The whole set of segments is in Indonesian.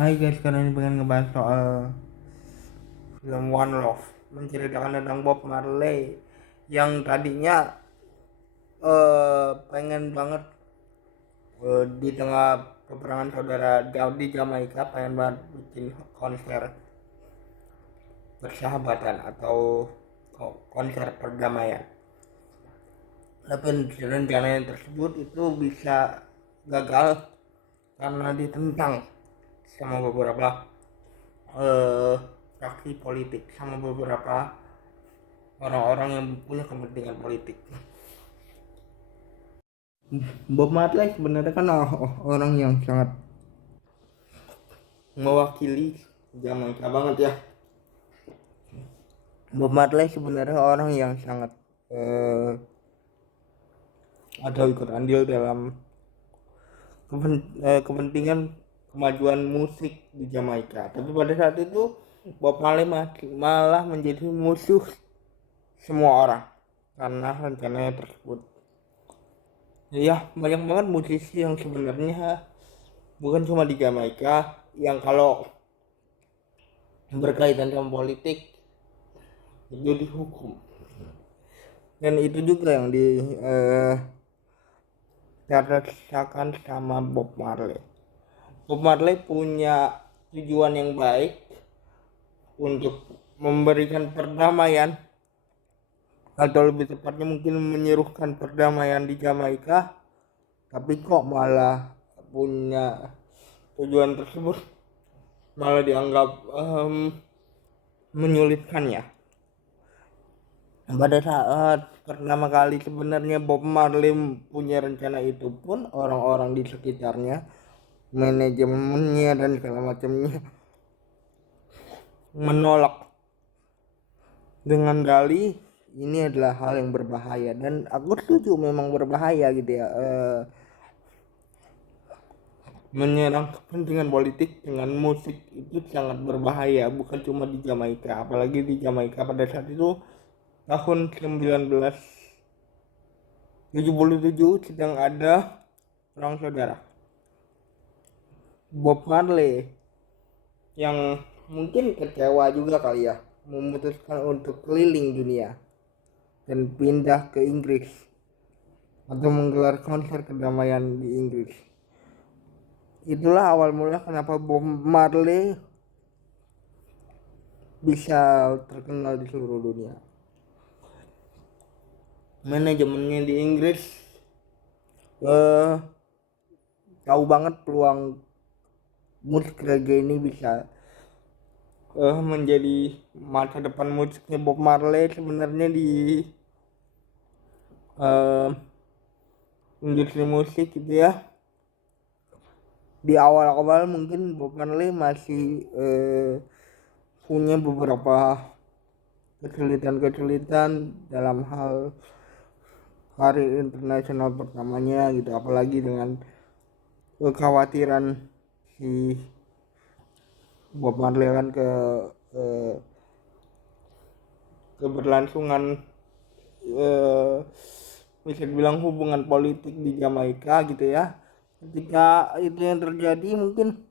Hai guys, sekarang ini pengen ngebahas soal film One Love, menceritakan tentang Bob Marley yang tadinya pengen banget di tengah peperangan saudara di Jamaika pengen banget bikin konser persahabatan atau konser perdamaian. Tapi rencananya tersebut itu bisa gagal karena ditentang sama beberapa eh, fraksi politik, sama beberapa orang-orang yang punya kepentingan politik. Bob Marley sebenarnya kan orang yang sangat mewakili Jamaika banget ya. Bob Marley sebenarnya orang yang sangat eh, ada ikut andil dalam kepentingan kemajuan musik di Jamaika. Tapi pada saat itu Bob Marley malah menjadi musuh semua orang karena rencananya tersebut. Ya, banyak banget musisi yang sebenarnya bukan cuma di Jamaika yang kalau berkaitan dengan politik itu dihukum, dan itu juga yang dirasakan sama Bob Marley. Bob Marley punya tujuan yang baik untuk memberikan perdamaian, atau lebih tepatnya mungkin menyerukan perdamaian di Jamaika, tapi kok malah punya tujuan tersebut malah dianggap menyulitkannya. Pada saat pertama kali sebenarnya Bob Marley punya rencana itu pun orang-orang di sekitarnya, manajemennya dan segala macamnya menolak dengan dalih ini adalah hal yang berbahaya, dan aku setuju memang berbahaya gitu ya. Menyerang kepentingan politik dengan musik itu sangat berbahaya, bukan cuma di Jamaika, apalagi di Jamaika pada saat itu tahun 1977 sedang ada perang saudara. Bob Marley yang mungkin kecewa juga kali ya, memutuskan untuk keliling dunia dan pindah ke Inggris atau menggelar konser kedamaian di Inggris. Itulah awal mula kenapa Bob Marley bisa terkenal di seluruh dunia. Manajemennya di Inggris eh, tahu banget peluang musik reggae ini bisa menjadi masa depan musiknya Bob Marley. Sebenarnya di eh, industri musik gitu ya, di awal-awal mungkin Bob Marley masih punya beberapa kesulitan-kesulitan dalam hal karir internasional pertamanya gitu, apalagi dengan kekhawatiran si Bob Marley kan eh, keberlangsungan eh, bisa dibilang hubungan politik di Jamaika gitu ya. Ketika itu yang terjadi, mungkin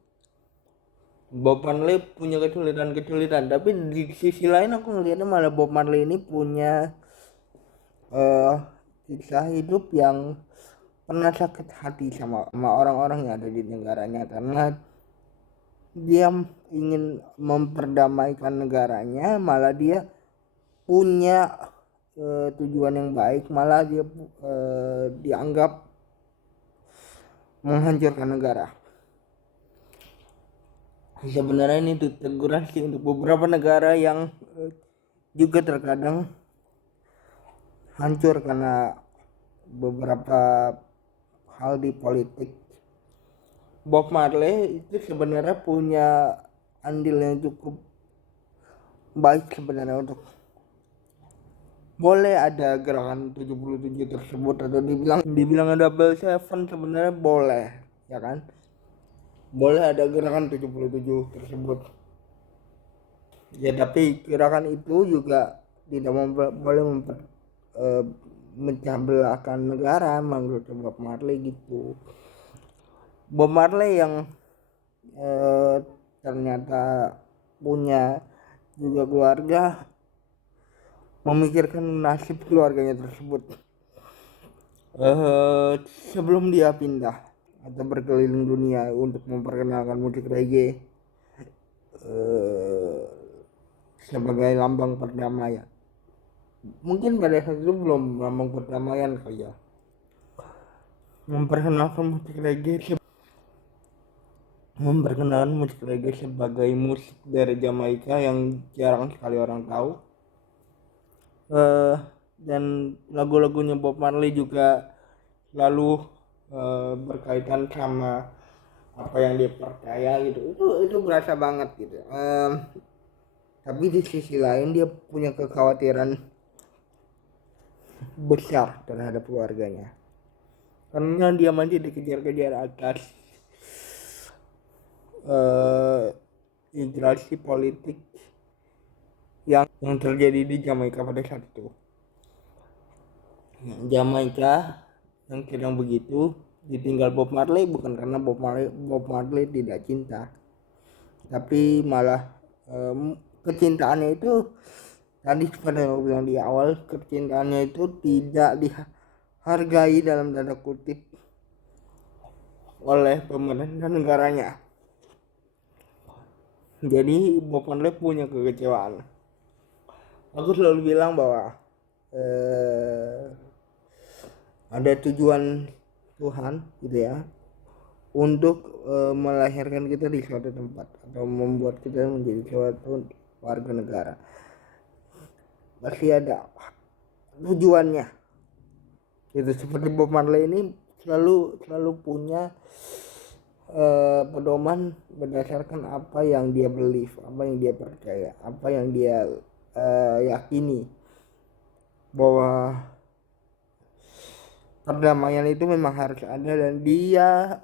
Bob Marley punya kesulitan-kesulitan, tapi di sisi lain aku ngelihatnya malah Bob Marley ini punya eh kisah hidup yang pernah sakit hati sama orang-orang yang ada di negaranya, karena dia ingin memperdamaikan negaranya, malah dia punya tujuan yang baik, malah dia dianggap menghancurkan negara. Sebenarnya ini teguran sih untuk beberapa negara yang juga terkadang hancur karena beberapa hal di politik. Bob Marley itu sebenarnya punya andil yang cukup baik sebenarnya untuk boleh ada gerakan 77 tersebut, atau dibilang double seven, sebenarnya boleh ya kan, boleh ada gerakan 77 tersebut ya, tapi gerakan itu juga tidak boleh memecah belahkan negara menurut Bob Marley gitu. Bob Marley yang ternyata punya juga keluarga, memikirkan nasib keluarganya tersebut sebelum dia pindah atau berkeliling dunia untuk memperkenalkan musik reggae sebagai lambang perdamaian. Mungkin pada saat itu belum lambang perdamaian kali ya, memperkenalkan musik reggae sebagai musik dari Jamaika yang jarang sekali orang tahu. Dan lagu-lagunya Bob Marley juga selalu berkaitan sama apa yang dia percaya gitu. Itu berasa banget gitu. Tapi di sisi lain dia punya kekhawatiran besar terhadap keluarganya, karena dia masih dikejar-kejar atas integrasi politik yang terjadi di Jamaika pada saat itu. Jamaika yang sedang begitu ditinggal Bob Marley bukan karena Bob Marley tidak cinta, tapi malah kecintaannya itu tadi seperti yang bilang di awal, kecintaannya itu tidak dihargai dalam tanda kutip oleh pemerintah negaranya. Jadi Bob Marley punya kekecewaan. Aku selalu bilang bahwa ada tujuan Tuhan gitu ya, untuk melahirkan kita di suatu tempat atau membuat kita menjadi suatu warga negara. Pasti ada tujuannya. Itu seperti Bob Marley ini selalu punya pedoman berdasarkan apa yang dia believe, apa yang dia percaya, apa yang dia yakini, bahwa perdamaian itu memang harus ada, dan dia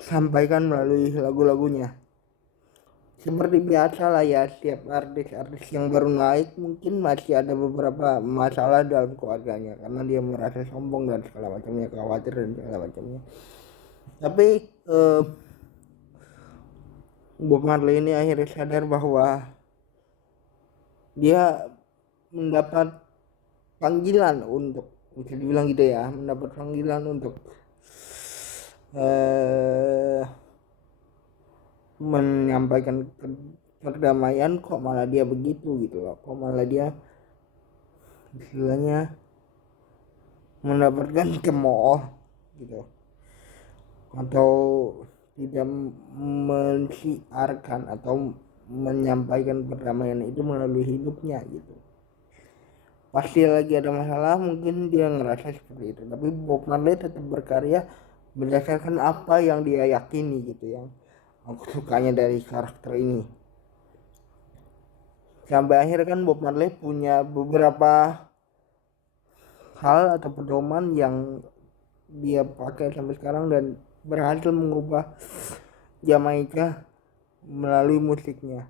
sampaikan melalui lagu-lagunya. Seperti biasa lah ya, setiap artis yang baru naik mungkin masih ada beberapa masalah dalam keluarganya karena dia merasa sombong dan segala macamnya, khawatir dan segala macamnya. Tapi Bob Marley ini akhirnya sadar bahwa dia mendapat panggilan untuk, bisa dibilang gitu ya, mendapat panggilan untuk menyampaikan perdamaian, kok malah dia begitu gitu loh, kok malah dia istilahnya mendapatkan cemooh gitu, atau tidak mensiarkan atau menyampaikan perdamaian itu melalui hidupnya gitu. Pasti lagi ada masalah, mungkin dia ngerasa seperti itu, tapi Bob Marley tetap berkarya berdasarkan apa yang dia yakini gitu, yang aku sukanya dari karakter ini. Sampai akhir kan Bob Marley punya beberapa hal atau pedoman yang dia pakai sampai sekarang dan berhasil mengubah Jamaika melalui musiknya.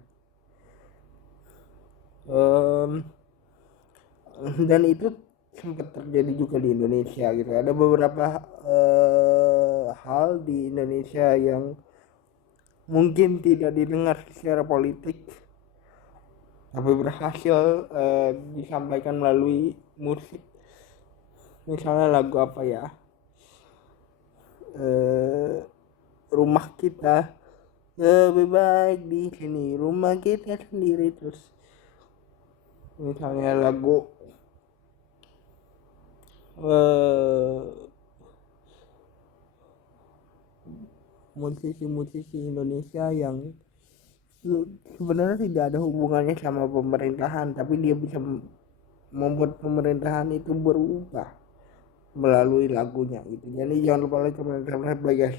Dan itu sempat terjadi juga di Indonesia gitu. Ada beberapa hal di Indonesia yang mungkin tidak didengar secara politik, tapi berhasil disampaikan melalui musik. Misalnya lagu apa ya, rumah kita lebih baik di sini, rumah kita sendiri. Terus misalnya lagu musisi-musisi Indonesia yang sebenarnya tidak ada hubungannya sama pemerintahan, tapi dia bisa membuat pemerintahan itu berubah melalui lagunya gitu. Jadi jangan lupa like, comment, subscribe, guys.